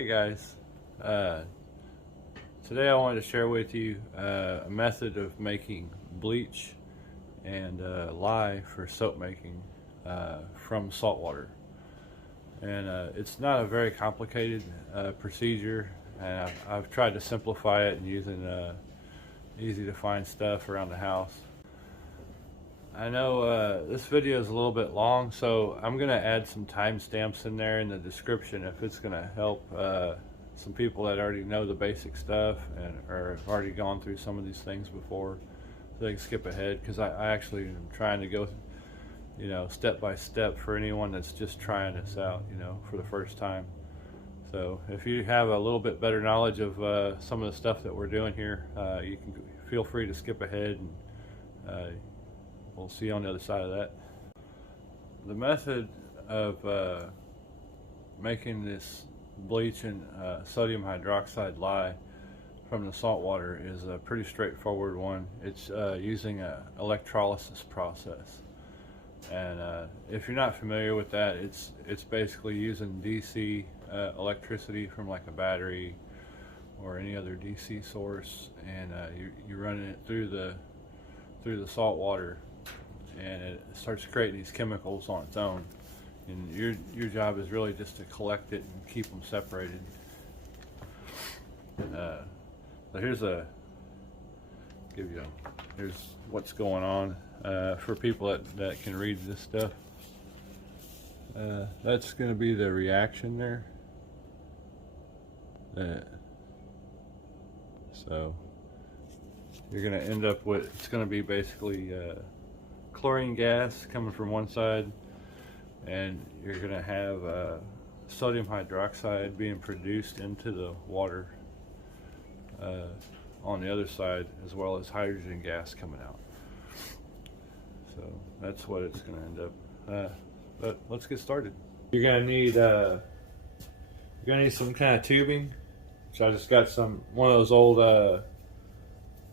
Hey guys, today I wanted to share with you a method of making bleach and lye for soap making from salt water. And it's not a very complicated procedure, and I've tried to simplify it and using easy to find stuff around the house. I know this video is a little bit long, so I'm going to add some timestamps in there in the description if it's going to help some people that already know the basic stuff and or have already gone through some of these things before, so they can skip ahead, because I actually am trying to go step by step for anyone that's just trying this out for the first time. So if you have a little bit better knowledge of some of the stuff that we're doing here, you can feel free to skip ahead, and we'll see you on the other side of that. The method of making this bleach and sodium hydroxide lye from the salt water is a pretty straightforward one. It's using an electrolysis process. And if you're not familiar with that, it's basically using DC electricity from like a battery or any other DC source, and you're running it through the salt water, and it starts creating these chemicals on its own. And your job is really just to collect it and keep them separated. So here's what's going on for people that can read this stuff. That's going to be the reaction there. So you're going to end up with, it's going to be basically chlorine gas coming from one side, and you're going to have sodium hydroxide being produced into the water on the other side, as well as hydrogen gas coming out. So that's what it's going to end up. But let's get started. You're going to need some kind of tubing. So I just got one of those old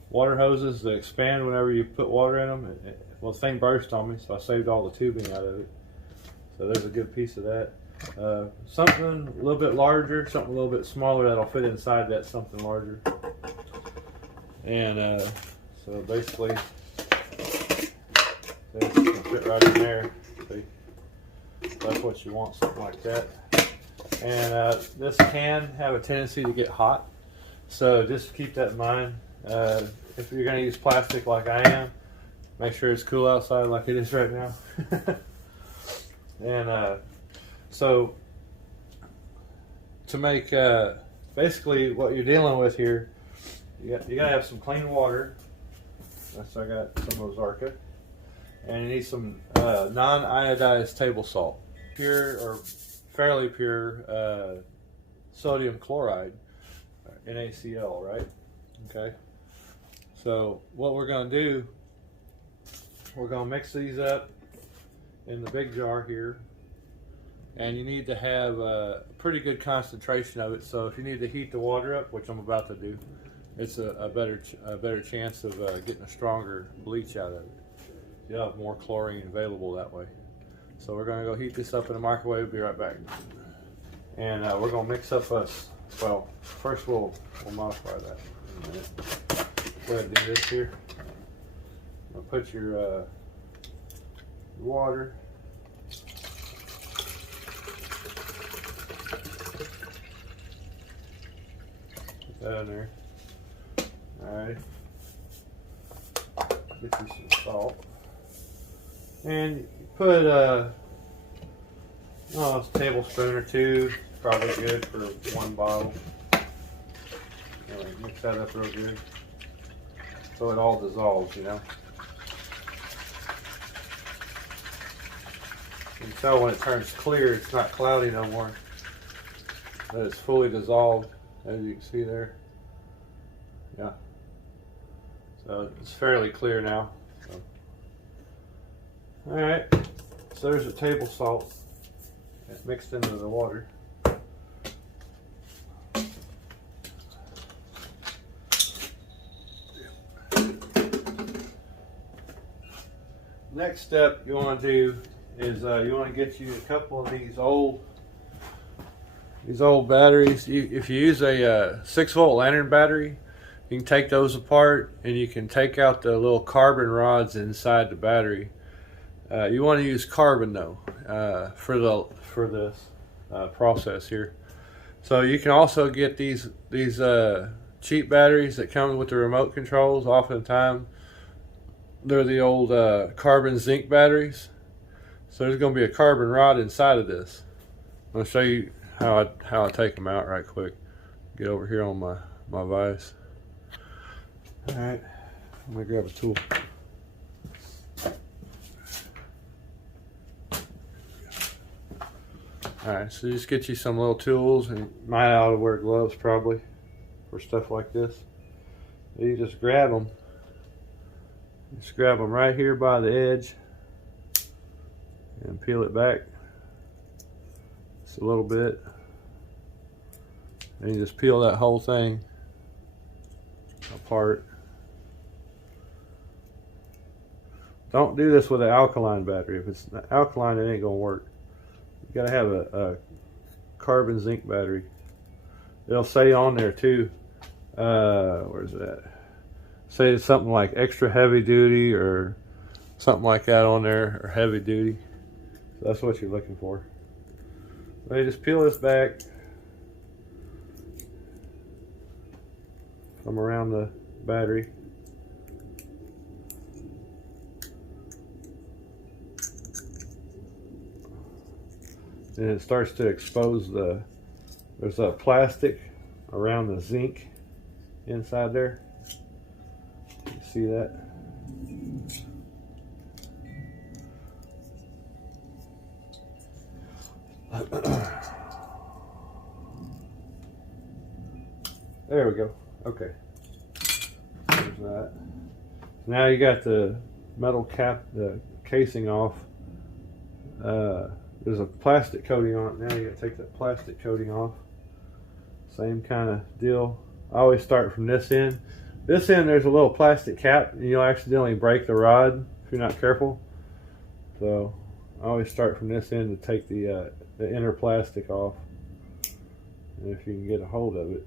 water hoses that expand whenever you put water in them. Well, the thing burst on me, so I saved all the tubing out of it. So there's a good piece of that. Something a little bit larger, something a little bit smaller that'll fit inside that something larger. And so basically, this can fit right in there. See, that's what you want, something like that. And this can have a tendency to get hot, so just keep that in mind. If you're going to use plastic like I am, make sure it's cool outside like it is right now. And so to make basically what you're dealing with here, you got to have some clean water. So I got some of Ozarka, and you need some non-iodized table salt, pure or fairly pure sodium chloride, NaCl, right? Okay. So what we're going to do, we're going to mix these up in the big jar here, and you need to have a pretty good concentration of it. So if you need to heat the water up, which I'm about to do, it's a better chance of getting a stronger bleach out of it. You'll have more chlorine available that way. So we're going to go heat this up in the microwave. Be right back. And we're going to mix up well, first we'll modify that in a minute. Go ahead and do this here. I'll put your water. Put that in there. Alright. Get you some salt. And you put a tablespoon or two, probably good for one bottle. Mix that up real good so it all dissolves, You can tell when it turns clear, it's not cloudy no more. That it's fully dissolved, as you can see there. Yeah. So it's fairly clear now. So. Alright, so there's a table salt mixed into the water. Next step you want to do is you want to get you a couple of these old These old batteries, if you use a 6-volt lantern battery, you can take those apart and you can take out the little carbon rods inside the battery. You want to use carbon though for this process here. So you can also get these cheap batteries that come with the remote controls. Oftentimes they're the old carbon zinc batteries. So there's going to be a carbon rod inside of this. I'm going to show you how I take them out right quick. Get over here on my vise. All right, I'm going to grab a tool. Alright, so just get you some little tools, and you might ought to wear gloves probably for stuff like this. You just grab them. Just grab them right here by the edge and peel it back just a little bit. And you just peel that whole thing apart. Don't do this with an alkaline battery. If it's alkaline, it ain't gonna work. You gotta have a carbon zinc battery. It'll say on there too, where's that? Say it's something like extra heavy duty or something like that on there, or heavy duty. So that's what you're looking for. So you just peel this back from around the battery. And it starts to expose there's a plastic around the zinc inside there. You see that? There we go. Okay. There's that. Now you got the metal cap, the casing off. There's a plastic coating on it. Now you got to take that plastic coating off. Same kind of deal. I always start from this end. This end there's a little plastic cap, and you'll accidentally break the rod if you're not careful. So I always start from this end to take the inner plastic off. And if you can get a hold of it,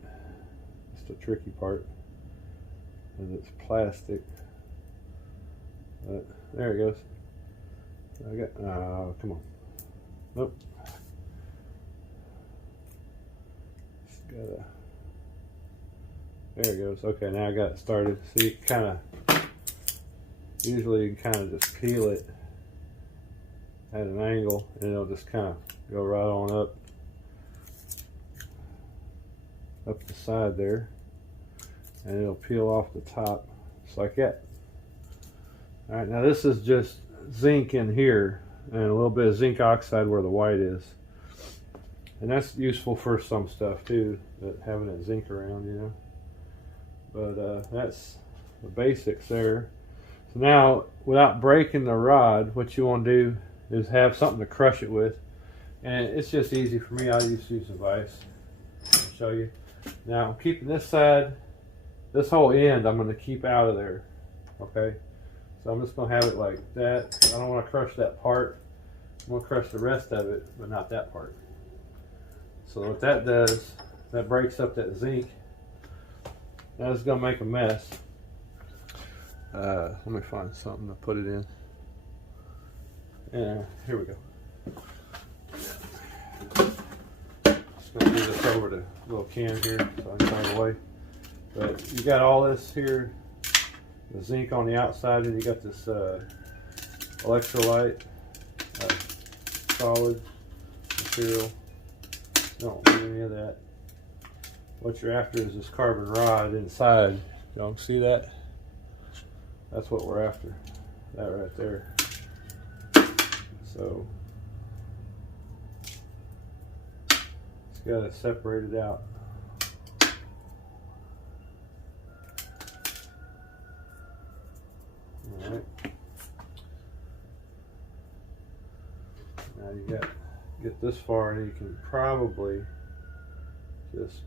it's the tricky part, because it's plastic. But there it goes. I got. Come on. Nope. Just gotta. There it goes. Okay, now I got it started. So you kind of, usually you can kind of just peel it at an angle, and it'll just kind of go right on up the side there, and it'll peel off the top just like that. All right, now this is just zinc in here and a little bit of zinc oxide where the white is, and that's useful for some stuff too, that having that zinc around, you know. But that's the basics there. So now, without breaking the rod, what you want to do is have something to crush it with, and it's just easy for me. I just use a vise. I'll show you. Now I'm keeping this side, this whole end I'm going to keep out of there. Okay, so I'm just going to have it like that. I don't want to crush that part. I'm going to crush the rest of it, but not that part. So what that does, that breaks up that zinc. That's going to make a mess. Let me find something to put it in. Yeah, here we go. Just going to do this over the little can here so I can find a way. But you got all this here, the zinc on the outside, and you got this electrolyte, solid material. Don't do any of that. What you're after is this carbon rod inside. Y'all see that? That's what we're after. That right there. So it's got it separated out. All right. Now you get this far, and you can probably just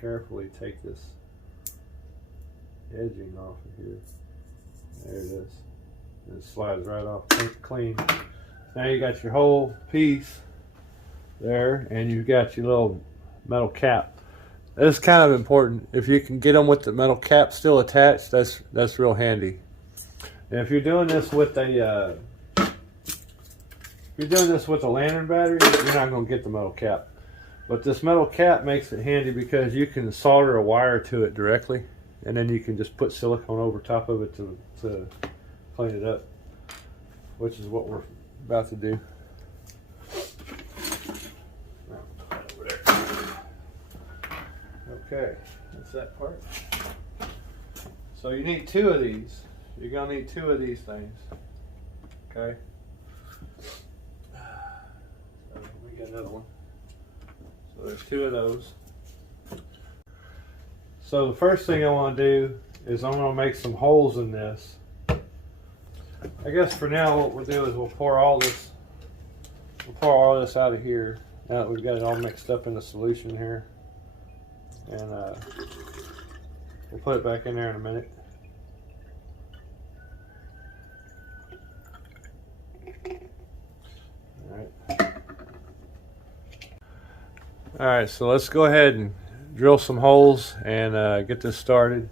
carefully take this edging off of here. There it is. And it slides right off clean. Now you got your whole piece there, and you've got your little metal cap. That's kind of important. If you can get them with the metal cap still attached, that's real handy. And if you're doing this with a lantern battery, you're not going to get the metal cap. But this metal cap makes it handy because you can solder a wire to it directly, and then you can just put silicone over top of it to clean it up, which is what we're about to do. Okay, that's that part. So you need 2 of these. You're going to need 2 of these things. Okay. So let me get another one. So there's 2 of those. So the first thing I want to do is I'm going to make some holes in this. I guess for now what we'll do is we'll pour all this out of here. Now that we've got it all mixed up in the solution here. And we'll put it back in there in a minute. Alright, so let's go ahead and drill some holes and get this started.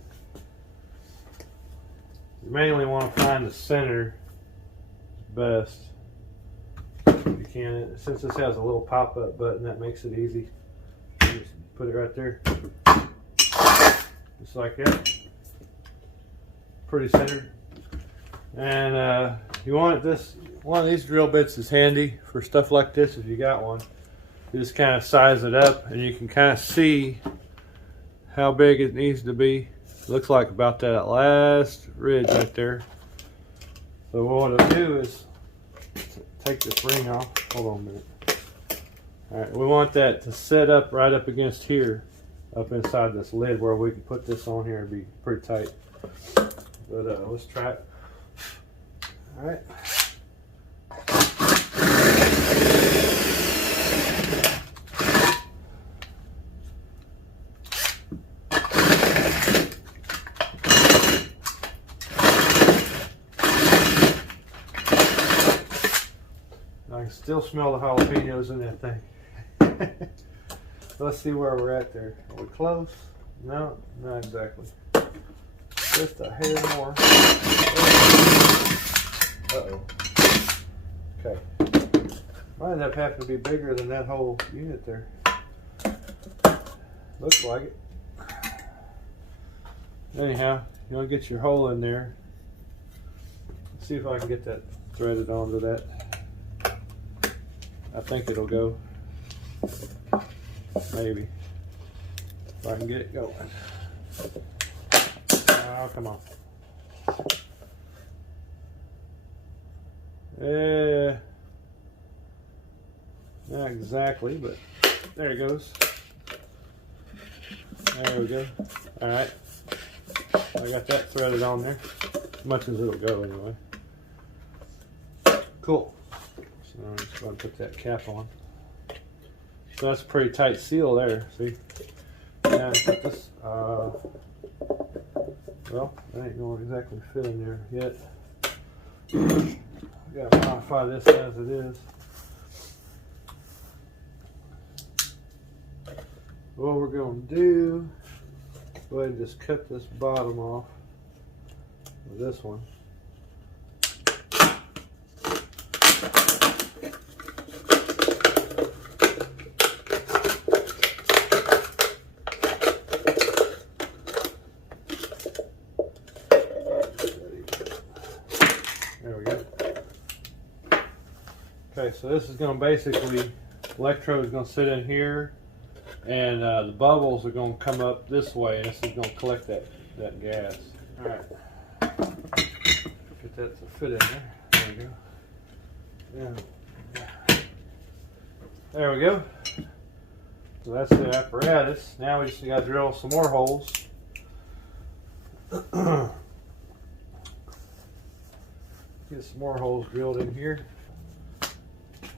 You mainly want to find the center best if you can. Since this has a little pop-up button, that makes it easy. Just put it right there, just like that. Pretty centered. And you want this. One of these drill bits is handy for stuff like this if you got one. You just kind of size it up, and you can kind of see how big it needs to be. It looks like about that last ridge right there. So what I'll do is take this ring off. Hold on a minute. Alright, we want that to set up right up against here, up inside this lid where we can put this on here and be pretty tight. But let's try it. Alright. I can still smell the jalapenos in that thing. Let's see where we're at there. Are we close? No, not exactly. Just a hair more. Uh-oh. Okay. Might end up having to be bigger than that whole unit there. Looks like it. Anyhow, you want to get your hole in there. Let's see if I can get that threaded onto that. I think it'll go. Maybe. If I can get it going. Oh, come on. Not exactly, but there it goes. There we go. Alright. I got that threaded on there. As much as it'll go anyway. Cool. So I'm just going to put that cap on. So that's a pretty tight seal there, see? And put this, well, that ain't going to exactly fit in there yet. We got to modify this as it is. What we're going to do, go ahead and just cut this bottom off with this one. There we go. Okay, so this is going to basically, electrode is going to sit in here, and the bubbles are going to come up this way, and this is going to collect that gas. All right, get that to fit in there. There we go. Yeah. There we go. So that's the apparatus. Now we just got to drill some more holes. Get some more holes drilled in here.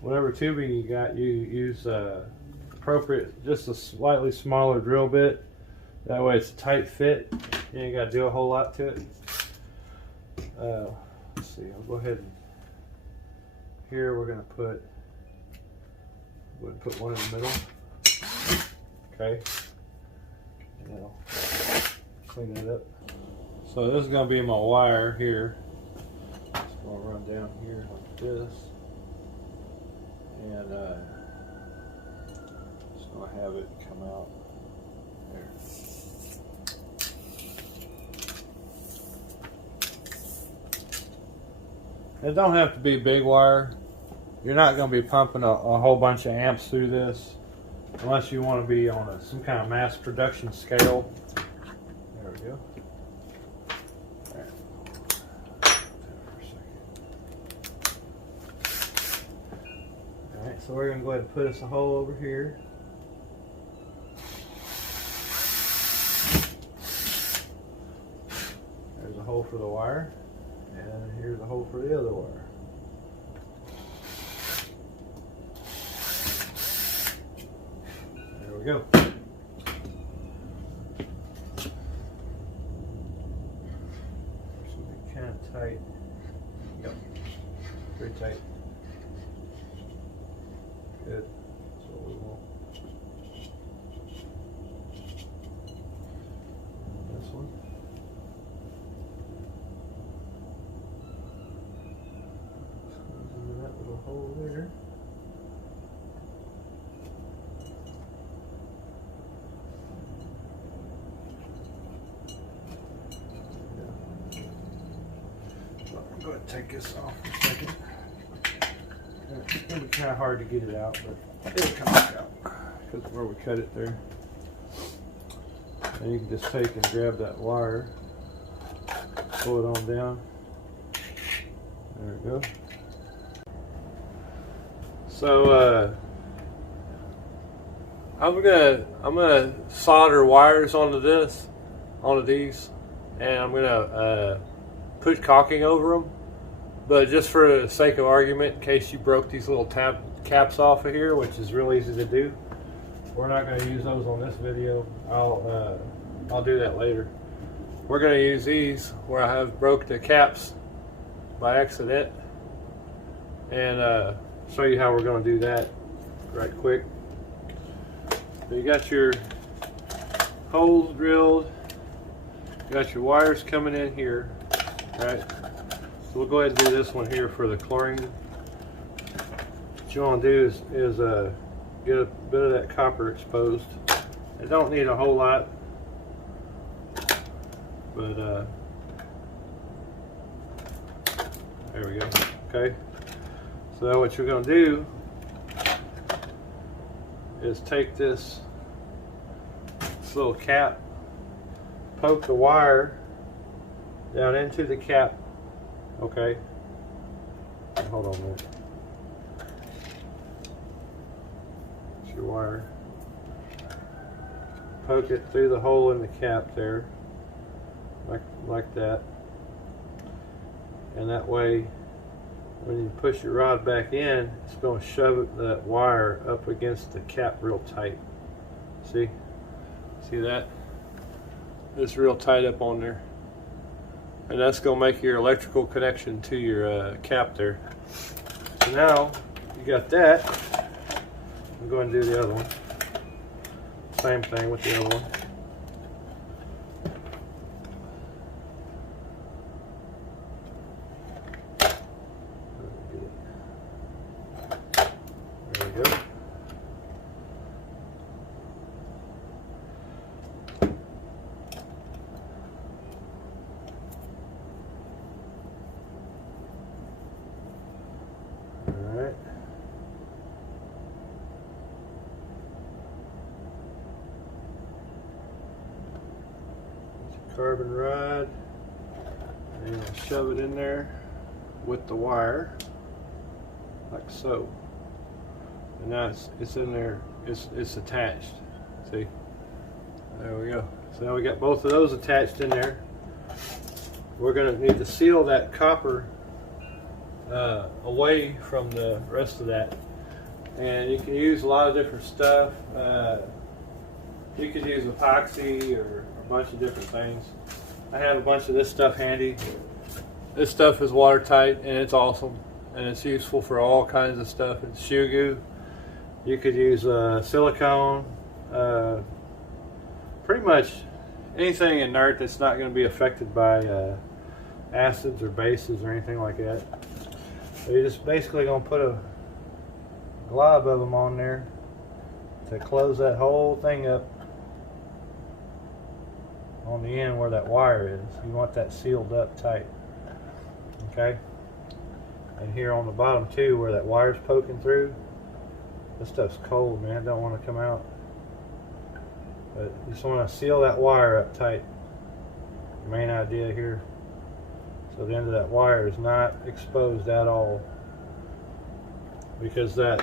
Whatever tubing you got, you use appropriate, just a slightly smaller drill bit. That way it's a tight fit. You ain't got to do a whole lot to it. Let's see, I'll go ahead and here we're going to put Would put one in the middle. Okay. And I'll clean it up. So this is going to be my wire here. It's going to run down here like this. And just going to have it come out there. It don't have to be big wire. You're not going to be pumping a whole bunch of amps through this unless you want to be on some kind of mass production scale. There we go. There. Alright, so we're going to go ahead and put us a hole over here. There's a hole for the wire, and here's a hole for the other wire. There we go. Should be kind of tight. Yep, pretty tight. Good. That's what we want. And this one. Squeeze into that little hole there. I'm going to take this off for a second. It's going to be kind of hard to get it out, but it'll come back out because of where we cut it there. And you can just take and grab that wire, pull it on down. There we go. So I'm gonna solder wires onto these, and I'm gonna put caulking over them. But just for the sake of argument, in case you broke these little caps off of here, which is real easy to do, we're not going to use those on this video. I'll do that later. We're going to use these where I have broke the caps by accident, and show you how we're going to do that right quick. So you got your holes drilled, you got your wires coming in here, right? So we'll go ahead and do this one here for the chlorine. What you want to do is get a bit of that copper exposed. I don't need a whole lot, but there we go. Okay. So what you're going to do is take this little cap, poke the wire down into the cap. Okay. Hold on a minute. It's your wire. Poke it through the hole in the cap there, like that. And that way, when you push your rod back in, it's going to shove that wire up against the cap real tight. See? See that? It's real tight up on there. And that's going to make your electrical connection to your cap there. So now you got that. I'm going to do the other one. Same thing with the other one. There we go. Alright. Carbon rod, and I'll shove it in there with the wire, like so. And now it's in there, it's attached. See? There we go. So now we got both of those attached in there. We're going to need to seal that copper away from the rest of that. And you can use a lot of different stuff. You could use epoxy or a bunch of different things. I have a bunch of this stuff handy. This stuff is watertight and it's awesome. And it's useful for all kinds of stuff. It's shoe goo. You could use silicone, pretty much anything inert that's not going to be affected by acids or bases or anything like that. So you're just basically going to put a glob of them on there to close that whole thing up on the end where that wire is. You want that sealed up tight. Okay? And here on the bottom too, where that wire's poking through, this stuff's cold, man. It don't want to come out. But you just want to seal that wire up tight. The main idea here. So the end of that wire is not exposed at all. Because that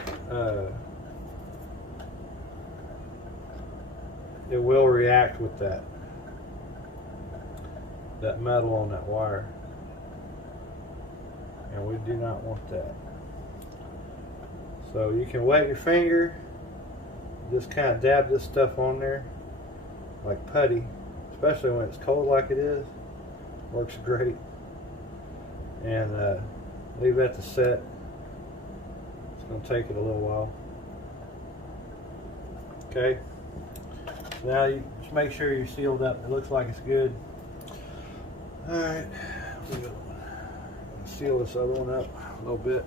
it will react with that metal on that wire, and we do not want that. So you can wet your finger, just kind of dab this stuff on there like putty, especially when it's cold like it is. Works great. And leave that to set. It's going to take it a little while. Okay, now you just make sure you're sealed up. It looks like it's good. Alright, we'll seal this other one up a little bit.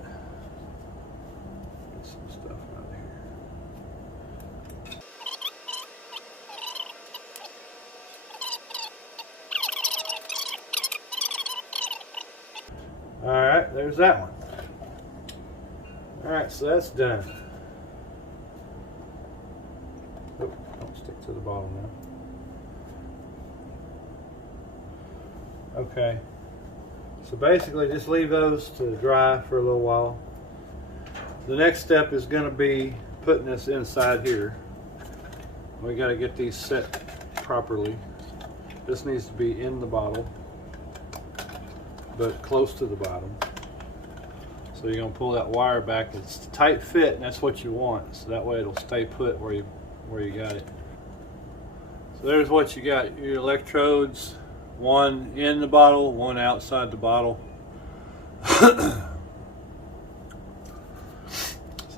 Get some stuff out of here. Alright, there's that one. Alright, so that's done. Oh, don't stick to the bottom now. Okay, so basically just leave those to dry for a little while. The next step is going to be putting this inside here. We got to get these set properly. This needs to be in the bottle, but close to the bottom. So you're going to pull that wire back. It's a tight fit, and that's what you want. So that way it'll stay put where you got it. So there's what you got. Your electrodes. One in the bottle, one outside the bottle. So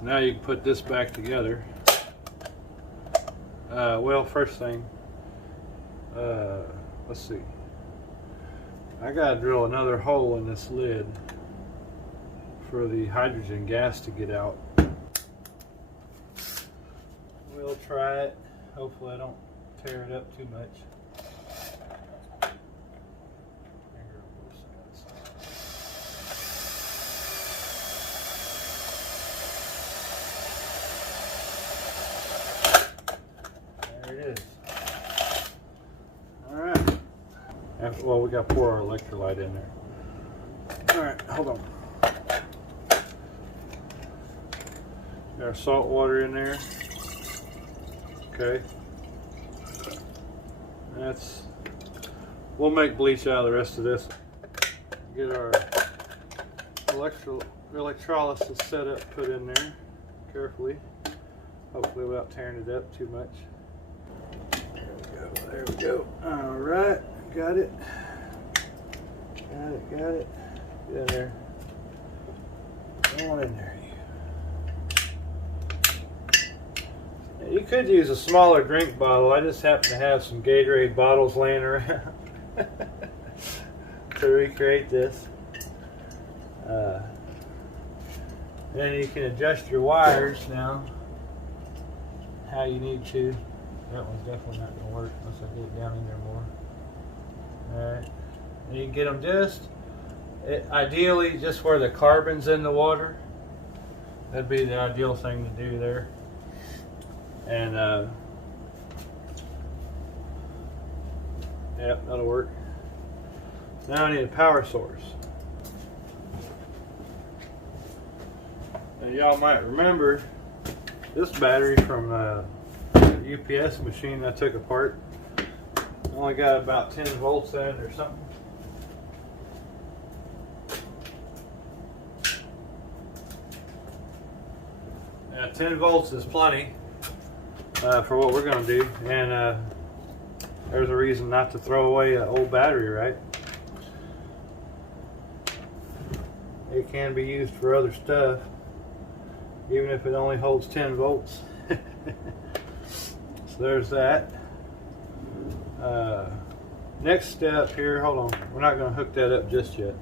now you can put this back together. Well, first thing, let's see. I gotta drill another hole in this lid for the hydrogen gas to get out. We'll try it. Hopefully I don't tear it up too much. Well, we got to pour our electrolyte in there. Alright, hold on. Got our salt water in there. Okay. We'll make bleach out of the rest of this. Get our electrolysis set up, put in there carefully. Hopefully without tearing it up too much. There we go. Alright. Got it. Got it. Get in there. Come on in there. You could use a smaller drink bottle. I just happen to have some Gatorade bottles laying around to recreate this. Then you can adjust your wires now how you need to. That one's definitely not going to work unless I get it down in there more. Alright, and you can get them ideally just where the carbon's in the water. That'd be the ideal thing to do there. And yeah, that'll work. Now I need a power source. And y'all might remember this battery from a UPS machine I took apart. Only got about 10 volts in it or something. Now 10 volts is plenty for what we're going to do, and there's a reason not to throw away an old battery, right? It can be used for other stuff. even if it only holds 10 volts. So there's that. Next step here, hold on, we're not going to hook that up just yet.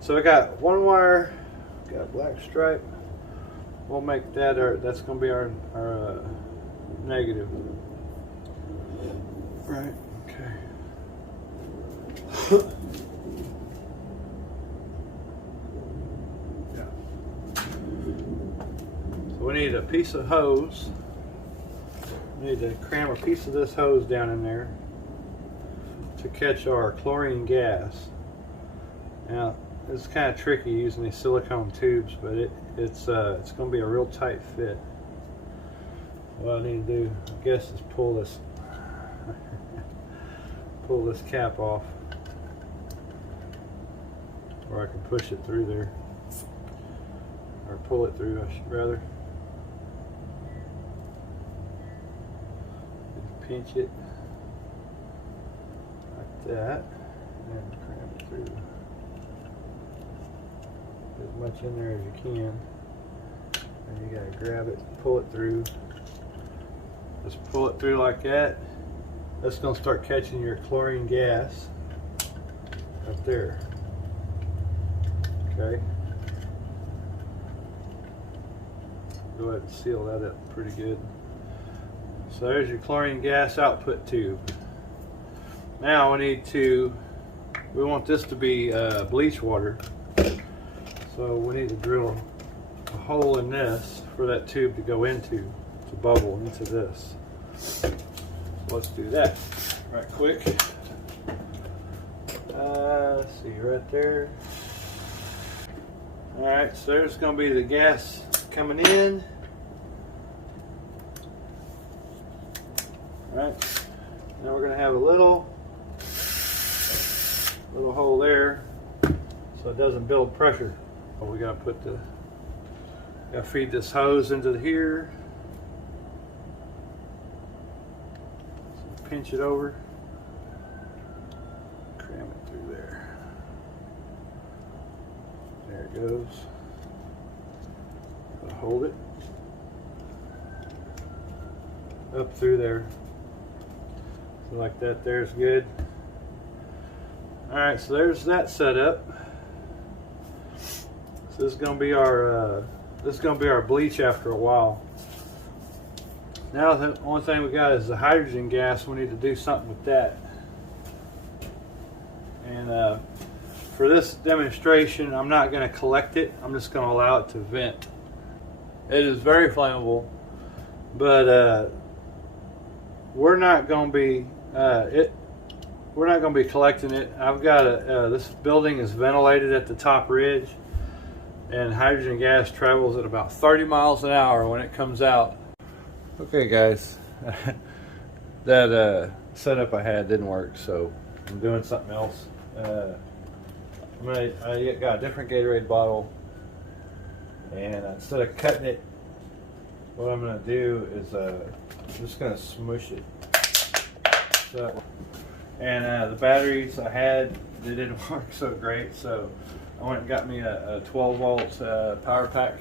So I got one wire, got a black stripe. We'll make that that's going to be our negative. Right, okay. Yeah. So we need a piece of hose. We need to cram a piece of this hose down in there to catch our chlorine gas. Now, it's kind of tricky using these silicone tubes, but it's going to be a real tight fit. What I need to do, I guess, is pull this pull this cap off, or I can push it through there, or pull it through, I should rather. Just pinch it like that, and cram it through. As much in there as you can, and you gotta grab it, pull it through. Just pull it through like that. That's gonna start catching your chlorine gas up there. Okay. Go ahead and seal that up pretty good. So there's your chlorine gas output tube. Now we want this to be bleach water. So we need to drill a hole in this for that tube to go into, to bubble into this. So let's do that right quick. Let's see, right there. Alright, so there's going to be the gas coming in. Alright, now we're going to have a little hole there so it doesn't build pressure. We gotta feed this hose into here. So pinch it over, cram it through there. There it goes. I'll hold it up through there. So like that. There's good. All right, so there's that setup. This is going to be our bleach after a while. Now the only thing we got is the hydrogen gas. We need to do something with that. And for this demonstration, I'm not going to collect it. I'm just going to allow it to vent. It is very flammable, but we're not going to be collecting it. I've got this building is ventilated at the top ridge. And hydrogen gas travels at about 30 miles an hour when it comes out. Okay guys, that setup I had didn't work, so I'm doing something else. I got a different Gatorade bottle, and instead of cutting it, what I'm going to do is I'm just going to smush it. So, and the batteries I had, they didn't work so great, so I went and got me a 12 volt power pack.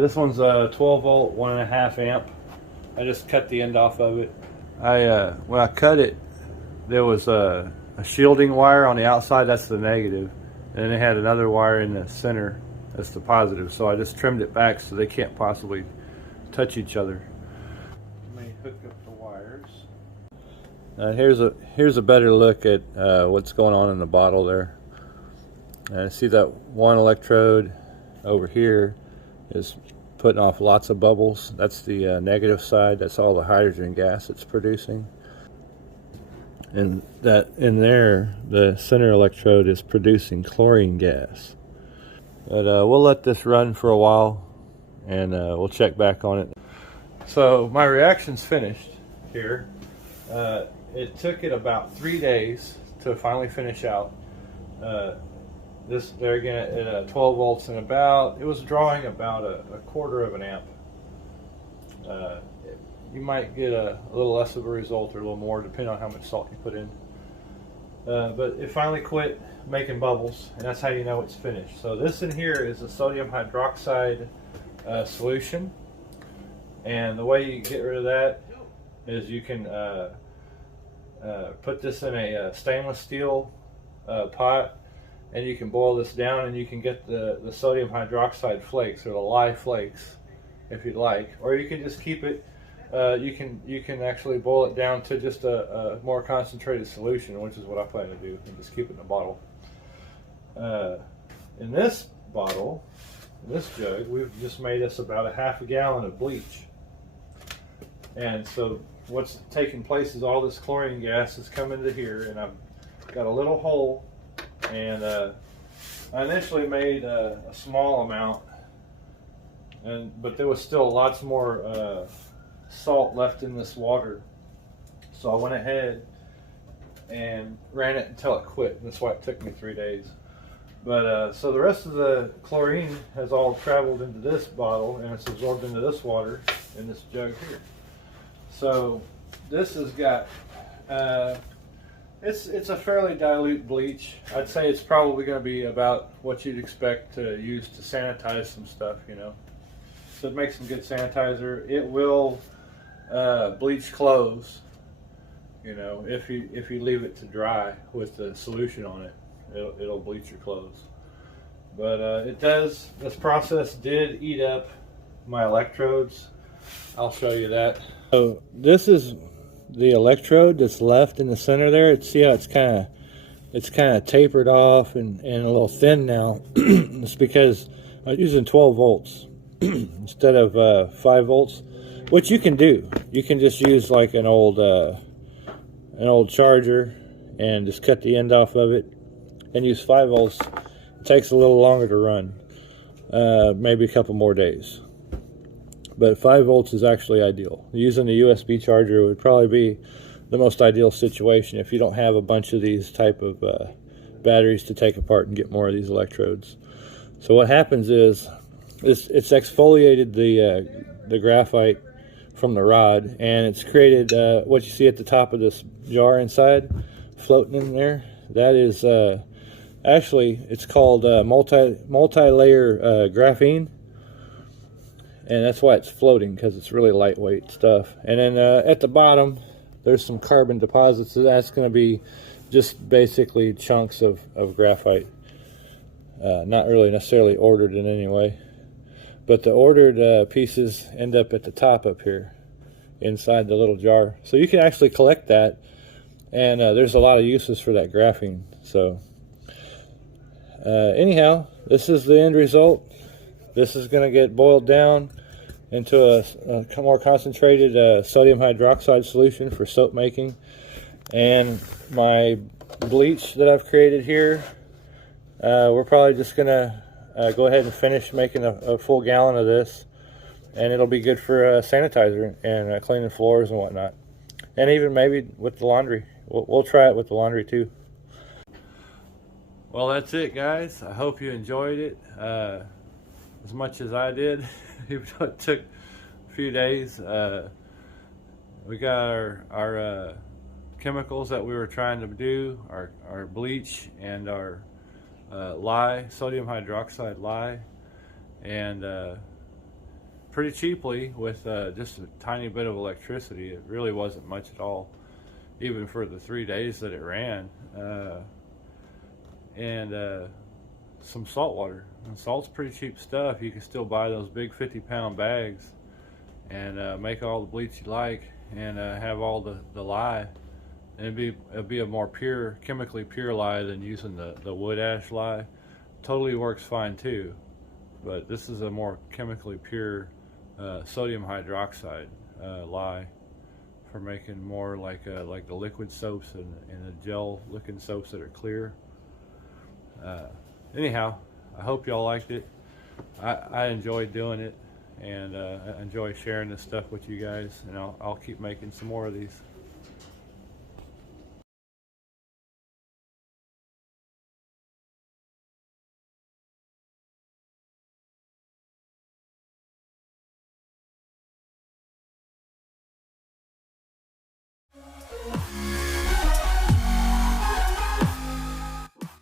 This one's a 12 volt, 1.5 amp. I just cut the end off of it. When I cut it, there was a shielding wire on the outside, that's the negative. And then it had another wire in the center, that's the positive. So I just trimmed it back so they can't possibly touch each other. Let me hook up the wires. Here's a better look at what's going on in the bottle there. See that one electrode over here is putting off lots of bubbles. That's the negative side. That's all the hydrogen gas it's producing. And that in there, the center electrode is producing chlorine gas. But we'll let this run for a while, and we'll check back on it. So my reaction's finished here. It took it about 3 days to finally finish out. This there again at 12 volts, and it was drawing about a 1/4 of an amp. You might get a little less of a result or a little more depending on how much salt you put in. But it finally quit making bubbles, and that's how you know it's finished. So this in here is a sodium hydroxide solution. And the way you get rid of that is you can put this in a stainless steel pot, and you can boil this down, and you can get the sodium hydroxide flakes, or the lye flakes, if you'd like, or you can just keep it. You can actually boil it down to just a more concentrated solution, which is what I plan to do, and just keep it in a bottle. In this bottle, in this jug, we've just made us about a half a gallon of bleach. And so what's taking place is all this chlorine gas has come into here, and I've got a little hole, and I initially made a small amount, but there was still lots more salt left in this water. So I went ahead and ran it until it quit. That's why it took me 3 days. But so the rest of the chlorine has all traveled into this bottle, and it's absorbed into this water in this jug here. So this has got it's a fairly dilute bleach. I'd say it's probably going to be about what you'd expect to use to sanitize some stuff, you know. So it makes some good sanitizer. It will bleach clothes, you know, if you leave it to dry with the solution on it. It'll bleach your clothes. But this process did eat up my electrodes. I'll show you that. So this is the electrode that's left in the center there. See how it's kind of tapered off and a little thin now. It's because I'm using 12 volts instead of 5 volts, which you can do. You can just use like an old charger and just cut the end off of it and use 5 volts. It takes a little longer to run, maybe a couple more days. But 5 volts is actually ideal. Using a USB charger would probably be the most ideal situation if you don't have a bunch of these type of batteries to take apart and get more of these electrodes. So what happens is it's exfoliated the graphite from the rod, and it's created what you see at the top of this jar inside floating in there. That is actually, it's called multi-layer graphene. And that's why it's floating, because it's really lightweight stuff. And then at the bottom, there's some carbon deposits. So that's going to be just basically chunks of graphite. Not really necessarily ordered in any way. But the ordered pieces end up at the top up here, inside the little jar. So you can actually collect that. And there's a lot of uses for that graphene. So anyhow, this is the end result. This is going to get boiled down into a more concentrated sodium hydroxide solution for soap making. And my bleach that I've created here, we're probably just going to go ahead and finish making a full gallon of this. And it'll be good for sanitizer and cleaning floors and whatnot. And even maybe with the laundry. We'll try it with the laundry too. Well, that's it, guys. I hope you enjoyed it as much as I did. Even though it took a few days. We got our chemicals that we were trying to do, our bleach and our lye, sodium hydroxide lye, and pretty cheaply with just a tiny bit of electricity. It really wasn't much at all, even for the 3 days that it ran. And some salt water. And salt's pretty cheap stuff. You can still buy those big 50-pound bags and make all the bleach you like, and have all the lye. And it'd be a more pure, chemically pure lye than using the wood ash lye. Totally works fine too, but this is a more chemically pure sodium hydroxide lye for making more like the liquid soaps and the gel looking soaps that are clear. Anyhow, I hope y'all liked it. I enjoyed doing it, and I enjoy sharing this stuff with you guys, and I'll keep making some more of these.